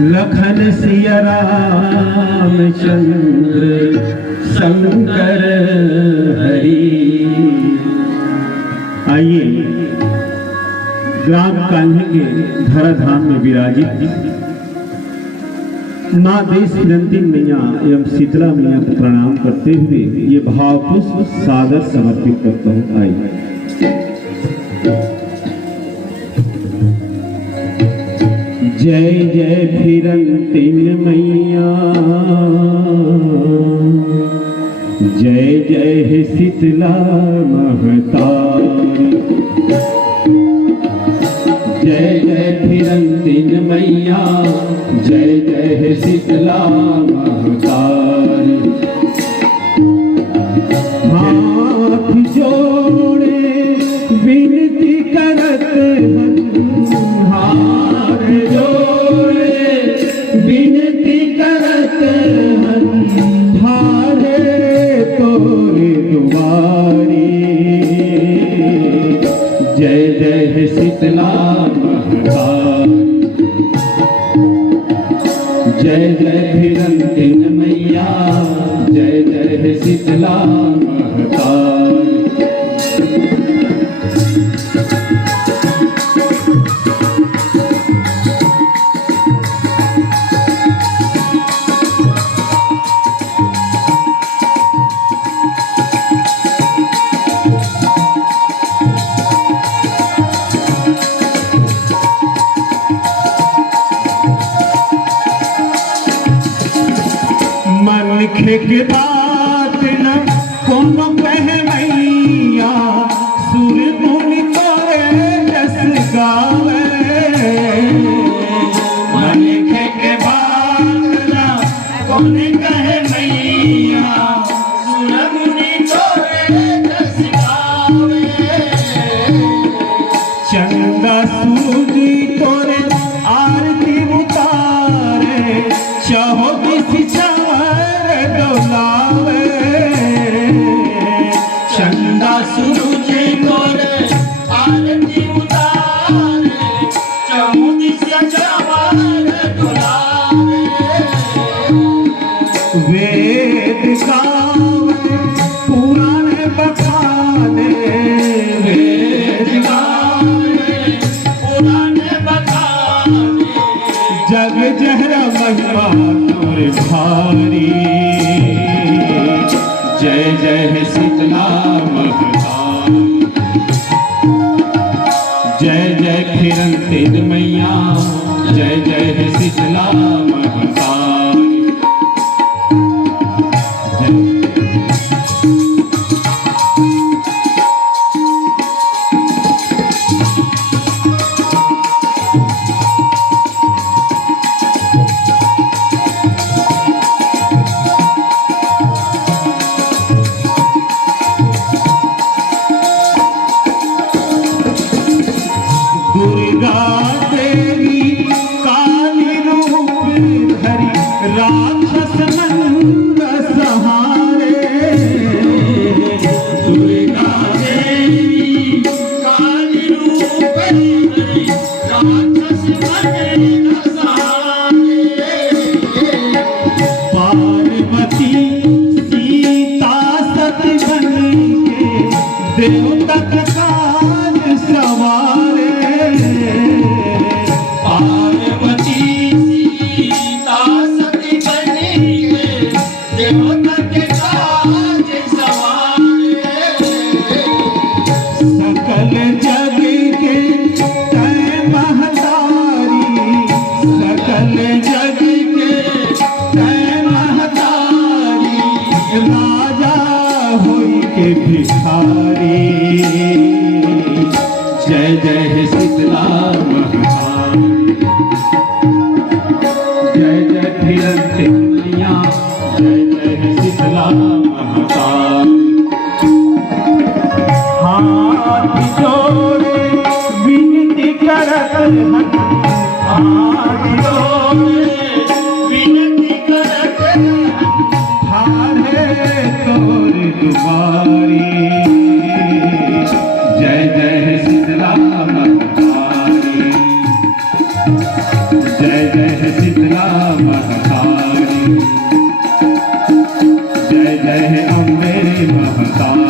लखन सिया रामचंद्र शंकर हरि। आइए ग्राम कान्हे के धराधाम में विराजित माँ देश हिरंती मैया एवं शीतला मैया को प्रणाम करते हुए ये भाव पुष्प सादर समर्पित करता हूँ। आइए जय जय फिरंती मैया, जय जय हे शीतला महतारी। जय जय फिरंती मैया, जय जय हे शीतला महतारी। हाथ जोड़े विनती करत हाथ जोड़े विनती करत धारे तोरे दुआरी। जय जय हे शीतला महतारी, जय जय फिरंती मैया, जय जय हे शीतला महतारी। मनखे के बात न कोनो कहे मैया, सुर मुनि तोरे जस गावे। मनखे के बात न कोनो कहे मैया, सुर मुनि तोरे जस गावे। चंदा सूजी तोरे आरती उतारे, चाहो किसी डोलावे। चंदा सूरज तोरे आरती उतारे, चौदी सजावर डोलावे। वेद गावे पुराण बखाने, वेद गावे पुराण बखाने। जग जहरा महिमा तोरे भारी। जय जय हे शीतला महतारी, जय जय फिरंती मैया, जय जय हे शीतला महतारी। दुर्गा देवी काली रूप धरी, राक्षस मंद सहारे। दुर्गा देवी काली रूप धरी, राक्षस मंद सहारे। पार्वती सीता सती बन के देवता का काज सवारे। पार्वती सीता सती बन के देवता के काज सवारे। सकल जग के तय महतारी, सकल जग के तय महतारी। राजा होई के भिखारी। जय जय हे शीतला महतारी, जय जय फिरंती मैया, जय जय हे शीतला महतारी। हाथ जोड़े विनती करत हाथ जोड़े विनती करत हारे तोरे दुआरी। जय जय हे शीतला महतारी, जय जय हे शीतला जय अम्बे महतारी।